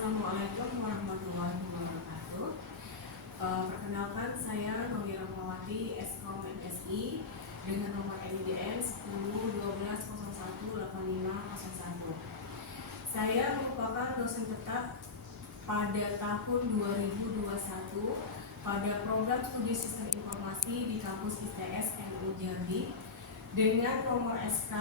Assalamualaikum warahmatullahi wabarakatuh. Perkenalkan, saya Nomi Rahmawati, Eskom MSI dengan nomor NIDN 1012018501. Saya merupakan dosen tetap pada tahun 2021 pada program studi sistem informasi di kampus ITS NU Jambi dengan nomor SK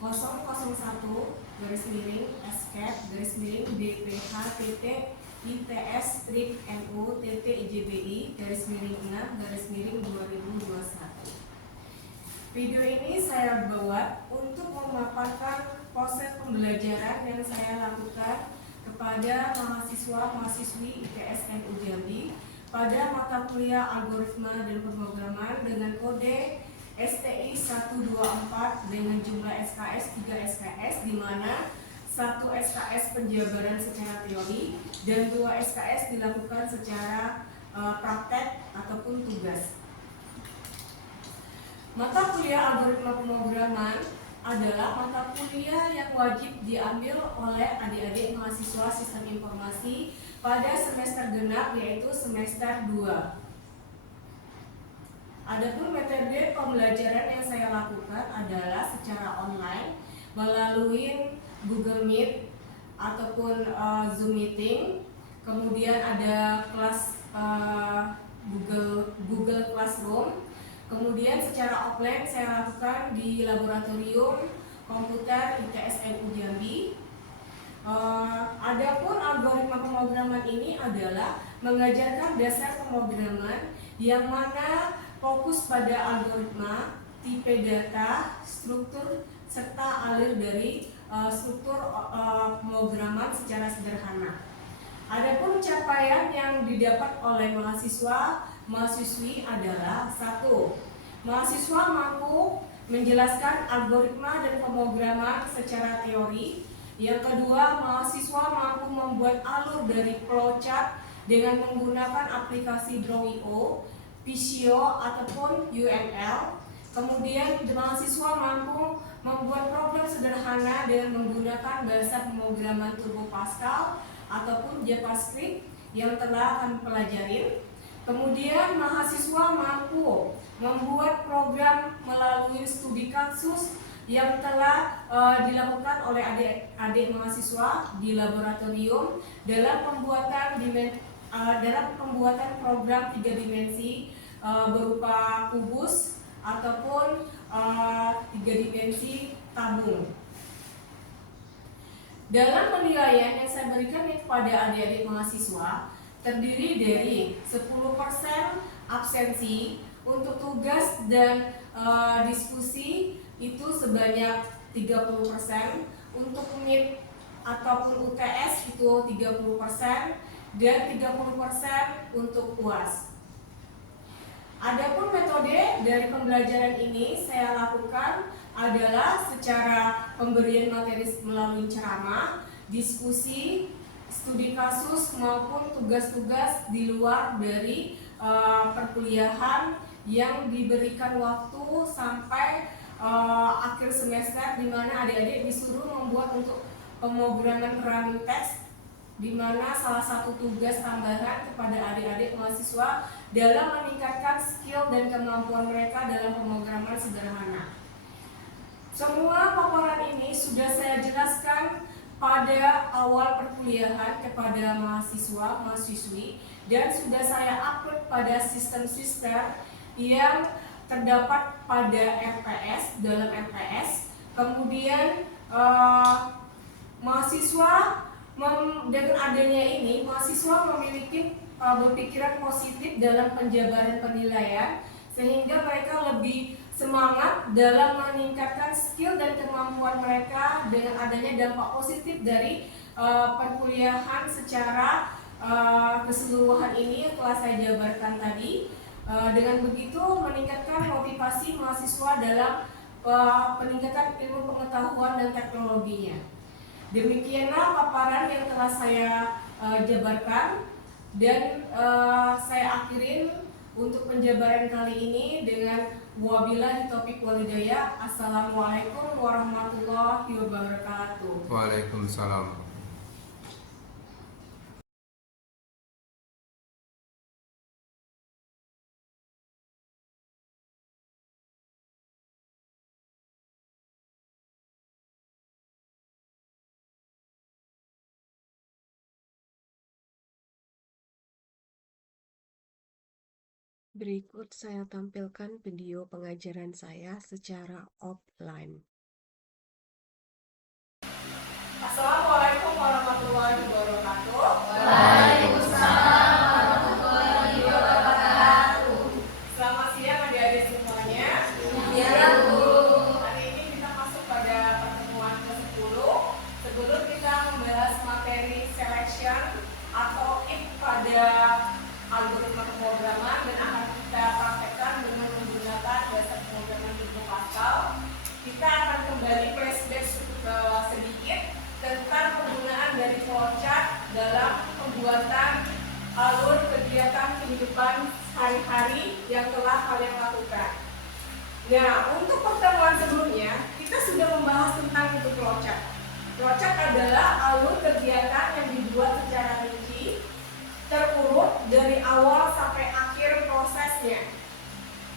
001-DPH-PT-ITS-NU-IJBI-6-2021. Video ini saya buat untuk memaparkan proses pembelajaran yang saya lakukan kepada mahasiswa-mahasiswi ITS NU Jambi pada mata kuliah algoritma dan pemrograman dengan kode STI 124 dengan jumlah SKS 3 SKS, di mana 1 SKS penjabaran secara teori dan 2 SKS dilakukan secara praktek ataupun tugas. Mata kuliah algoritma pemrograman adalah mata kuliah yang wajib diambil oleh adik-adik mahasiswa sistem informasi pada semester genap, yaitu semester 2. Adapun metode pembelajaran yang saya lakukan adalah secara online melalui Google Meet ataupun Zoom Meeting. Kemudian ada kelas Google Classroom. Kemudian secara offline saya lakukan di laboratorium komputer ITS NU Jambi. Adapun algoritma pemrograman ini adalah mengajarkan dasar pemrograman yang mana fokus pada algoritma, tipe data, struktur, serta alir dari struktur pemrograman secara sederhana. Adapun capaian yang didapat oleh mahasiswa-mahasiswi adalah 1. Mahasiswa mampu menjelaskan algoritma dan pemrograman secara teori. Yang kedua, mahasiswa mampu membuat alur dari flowchart dengan menggunakan aplikasi Draw.io, Visio ataupun UML. Kemudian mahasiswa mampu membuat program sederhana dengan menggunakan bahasa pemrograman Turbo Pascal ataupun JavaScript yang telah kami pelajarin. Kemudian mahasiswa mampu membuat program melalui studi kasus yang telah dilakukan oleh adik-adik mahasiswa di laboratorium dalam pembuatan program 3 dimensi berupa kubus ataupun 3 dimensi tabung. Dalam penilaian yang saya berikan kepada adik-adik mahasiswa terdiri dari 10% absensi, untuk tugas dan diskusi itu sebanyak 30%, untuk unit ataupun UTS itu 30%, dan 30% untuk UAS. Adapun metode dari pembelajaran ini saya lakukan adalah secara pemberian materi melalui ceramah, diskusi, studi kasus maupun tugas-tugas di luar dari perkuliahan yang diberikan waktu sampai akhir semester, di mana adik-adik disuruh membuat untuk pemrograman running text, di mana salah satu tugas tambahan kepada adik-adik mahasiswa dalam meningkatkan skill dan kemampuan mereka dalam pemrograman sederhana. Semua paparan ini sudah saya jelaskan pada awal perkuliahan kepada mahasiswa-mahasiswi dan sudah saya upload pada sistem-sistem yang terdapat pada RPS, dalam RPS. Kemudian mahasiswa dengan adanya ini, mahasiswa memiliki berpikiran positif dalam penjabaran penilaian, sehingga mereka lebih semangat dalam meningkatkan skill dan kemampuan mereka dengan adanya dampak positif dari perkuliahan secara keseluruhan ini yang telah saya jabarkan tadi. Dengan begitu meningkatkan motivasi mahasiswa dalam peningkatan ilmu pengetahuan dan teknologinya. Demikianlah paparan yang telah saya jabarkan, dan saya akhirin untuk penjabaran kali ini dengan wabillahi taufiq walhidayah. Assalamualaikum warahmatullahi wabarakatuh. Waalaikumsalam. Berikut saya tampilkan video pengajaran saya secara offline. Assalamualaikum warahmatullahi wabarakatuh. Waalaikumsalam warahmatullahi wabarakatuh. Selamat siang adik-adik semuanya. Ya, Bu. Hari ini kita masuk pada pertemuan ke-10. Sebelum kita membahas materi selection atau if pada algoritma pemrograman dan akan kita praktekkan dengan menggunakan dasar pemrograman Turbo Pascal, kita akan kembali flashback sedikit tentang penggunaan dari flowchart dalam pembuatan alur kegiatan kehidupan hari-hari yang telah kalian lakukan. Nah, untuk pertemuan sebelumnya kita sudah membahas tentang itu flowchart. Flowchart adalah alur kegiatan yang dibuat secara rinci, terurut dari awal sampai akhir prosesnya.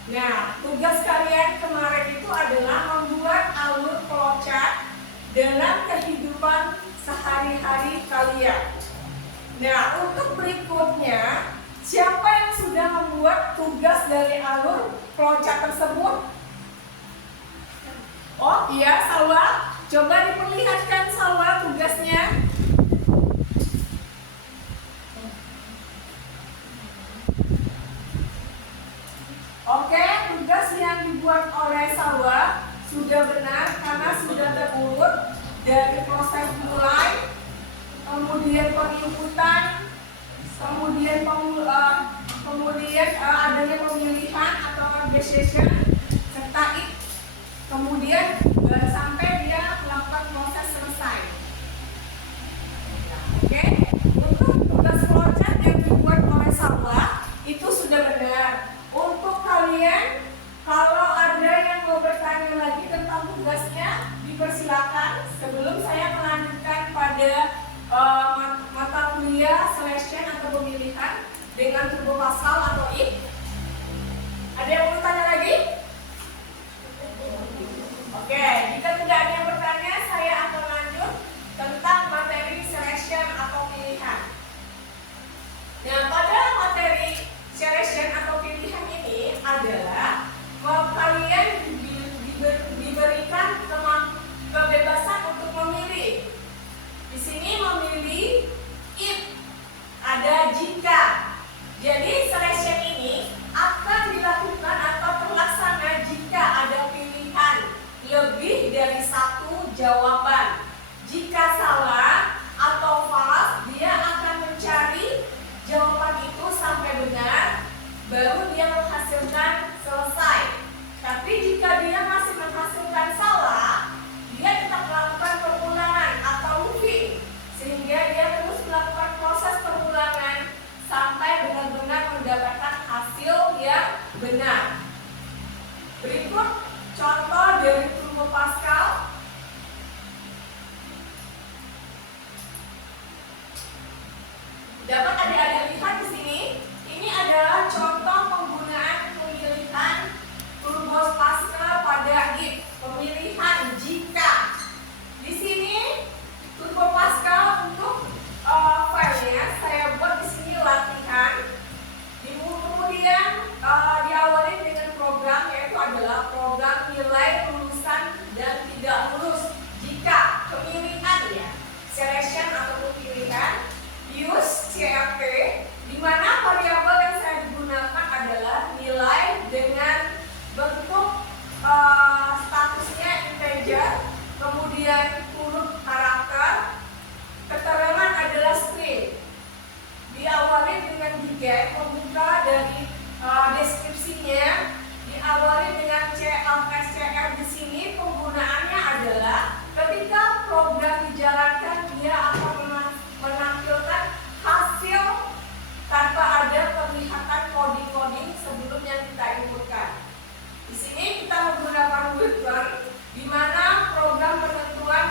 Nah, tugas kalian kemarin itu adalah membuat alur flowchart dalam kehidupan sehari-hari kalian. Nah, untuk berikutnya, siapa yang sudah membuat tugas dari alur flowchart tersebut? Oh iya, Salwa. Coba diperlihatkan Salwa tugasnya. Oke, tugas yang dibuat oleh Salwa sudah benar karena sudah terurut dari proses mulai, kemudian penginputan, kemudian adanya pemilihan atau decision, serta if, kemudian sampai dia melakukan proses selesai. Oke, untuk tugas flowchart yang dibuat oleh Salwa itu sudah benar. Untuk kalian, kalau ada yang mau bertanya lagi tentang tugasnya, dipersilakan sebelum saya melanjutkan pada mata kuliah selection atau pemilihan dengan Turbo Pascal atau if. Ada yang mau tanya lagi? Oke, jika tidak ada yang bertanya, saya akan lanjut tentang materi selection atau pilihan. Nah, pada materi selection atau pilihan ini adalah kalian diberikan kebebasan untuk memilih. Di sini memilih if, ada jika. Jadi selection ini akan dilakukan atau terlaksana jika ada pilihan lebih dari satu jawaban. Jika salah atau false, dia akan mencari jawaban itu sampai benar, baru dia menghasilkan selesai. Tapi jika dia masih menghasilkan salah, dia tetap melakukan pengulangan atau looping, sehingga dia terus melakukan proses pengulangan sampai benar-benar mendapatkan hasil yang benar. Berikut contoh dari Turbo Pascal. Dapat adik-adik lihat di sini, ini adalah contoh penggunaan pemilihan Turbo Pascal pada if, pemilihan jika. Di sini Turbo Pascal untuk filenya saya buat di sini latihan. Kemudian diawali dengan program, yaitu adalah program nilai lulusan dan tidak lulus. Jika pemilihan ya, selection ataupun pilihan, use CFP, di mana variabel yang saya gunakan adalah nilai dengan bentuk statusnya integer, kemudian huruf karakter, keterangan adalah string. Diawali dengan get, membuka dari deskripsinya, diawali dengan CLSCR. Di sini penggunaannya adalah ketika program dijalankan, dia akan menampilkan hasil tanpa ada penglihatan coding-coding sebelum yang kita inputkan. Di sini kita menggunakan return, di mana program penentuan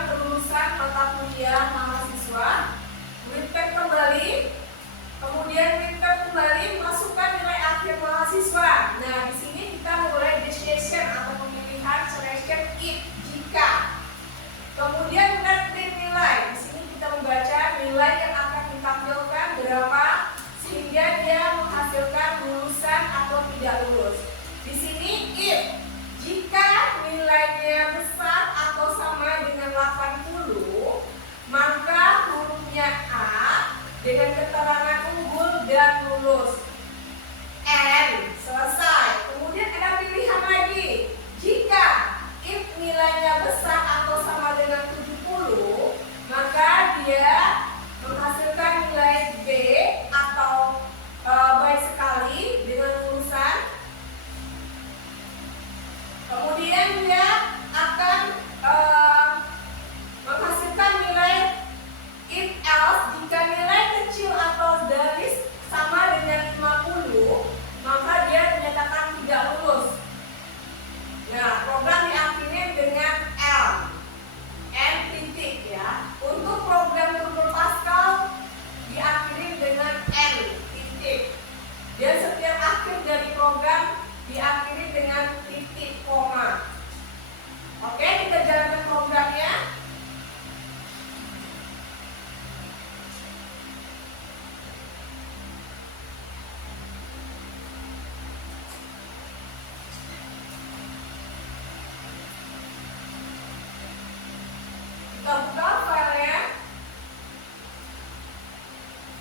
Kita buka filenya.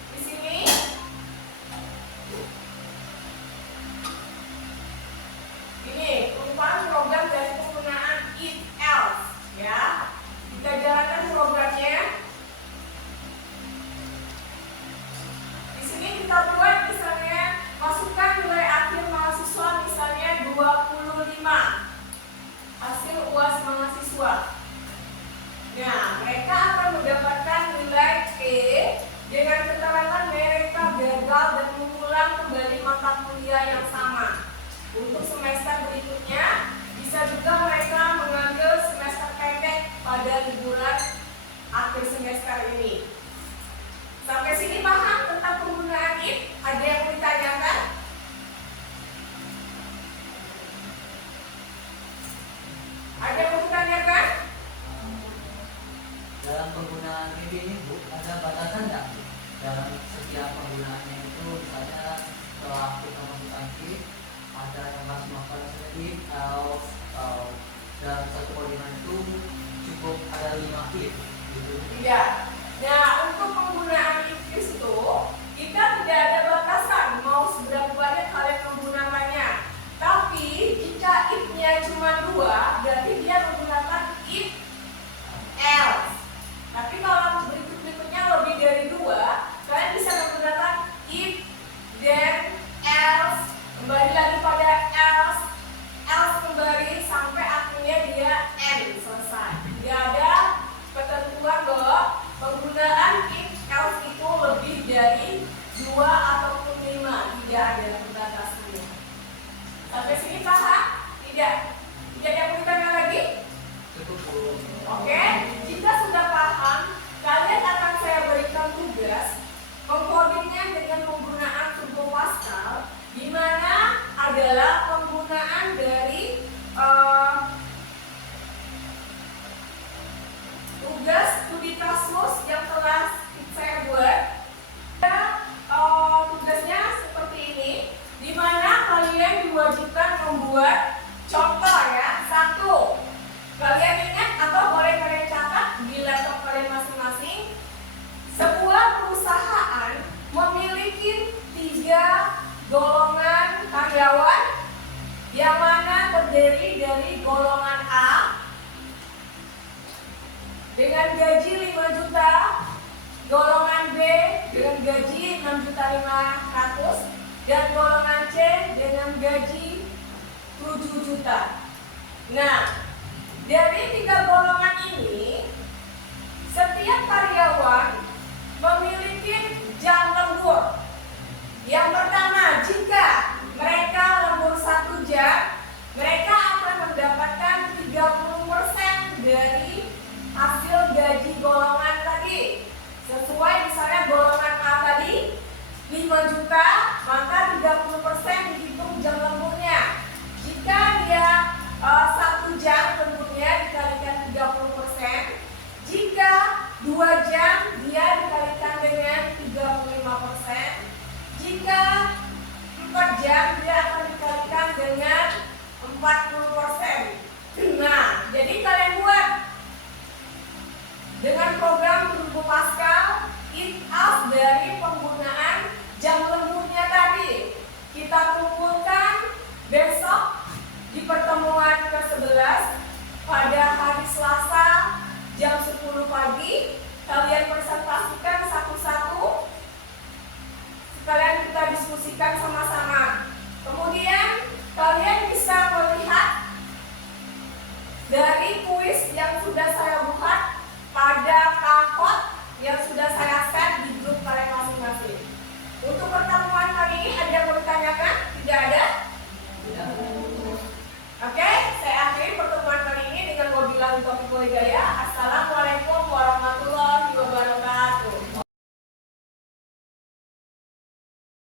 Di sini ini merupakan program dari penggunaan if else ya. Kita jalankan programnya. Di sini kita buat misalnya masukkan nilai akhir mahasiswa misalnya 25 hasil UAS mahasiswa. Nah, mereka akan mendapatkan nilai E dengan keterangan mereka gagal dan mengulang kembali mata kuliah yang sama. Untuk semester berikutnya, bisa juga mereka mengambil semester pendek pada liburan akhir semester ini. Sampai sini paham tentang penggunaan if? Ada yang mau ditanyakan? Ada yang mau ditanyakan? Dalam penggunaan ini Bu, ada batasan nggak dalam setiap penggunaannya itu? Misalnya setelah kita masukkan if, ada yang harus melakukan if atau dalam satu kalimat itu cukup ada 5 if gitu. Tidak. Nah, untuk penggunaan if itu kita tidak ada batasan mau seberapa banyak kalian menggunakannya. Tapi jika if-nya cuma 2, berarti dia menggunakan if else. Tapi kalau berikutnya lebih dari 2, kalian bisa menggunakan if, then, else, kembali lagi pada else kembali sampai akhirnya dia end, selesai. Tidak ada ketentuan bahwa penggunaan if else itu lebih dari 2 ataupun 5, tidak ada batasannya. Sampai sini paham? Tidak. Tidak ada yang mau ditanya lagi? Cukup Bu. Oke, jika sudah paham, kalian akan saya berikan tugas mengkodingnya dengan penggunaan Turbo Pascal, di mana adalah penggunaan dari tugas studi kasus yang telah saya buat. Tugasnya seperti ini, di mana kalian diwajibkan membuat contoh ya. 1. Kalian ingat atau boleh kalian catat di laptop kalian masing-masing, sebuah perusahaan memiliki 3 golongan karyawan, yang mana terdiri dari golongan A dengan gaji 5 juta, golongan B dengan gaji 6.500.000, dan golongan C dengan gaji 7 juta. Nah, dari 3 golongan ini, setiap karyawan memiliki jam lembur. Yang pertama, jika mereka lembur 1 jam, mereka akan mendapatkan 30% dari hasil gaji golongan tadi. Sesuai misalnya golongan A tadi 5 juta, maka 30% dihitung jam lemburnya. Jika dia 1 jam lemburnya dikalikan 30%, jika 2 jam dia dikalikan dengan 35%, jika 4 jam dia akan dikalikan dengan 40%. Nah, jadi kalian buat dengan program Turbo Pascal if else dari penggunaan jam lemburnya tadi. Kita kumpulkan besok di pertemuan ke-11 pada hari Selasa jam 10 pagi. Kalian presentasikan satu-satu, sekalian kita diskusikan sama-sama. Kemudian kalian bisa melihat dari kuis yang sudah saya buat pada kakot yang sudah saya share di grup kalian masing-masing. Untuk pertemuan kali ini ada yang mau ditanyakan? Tidak ada? Tidak. Oke, saya akhiri pertemuan kali ini dengan wabillahi taufiq wal hidayah. Assalamualaikum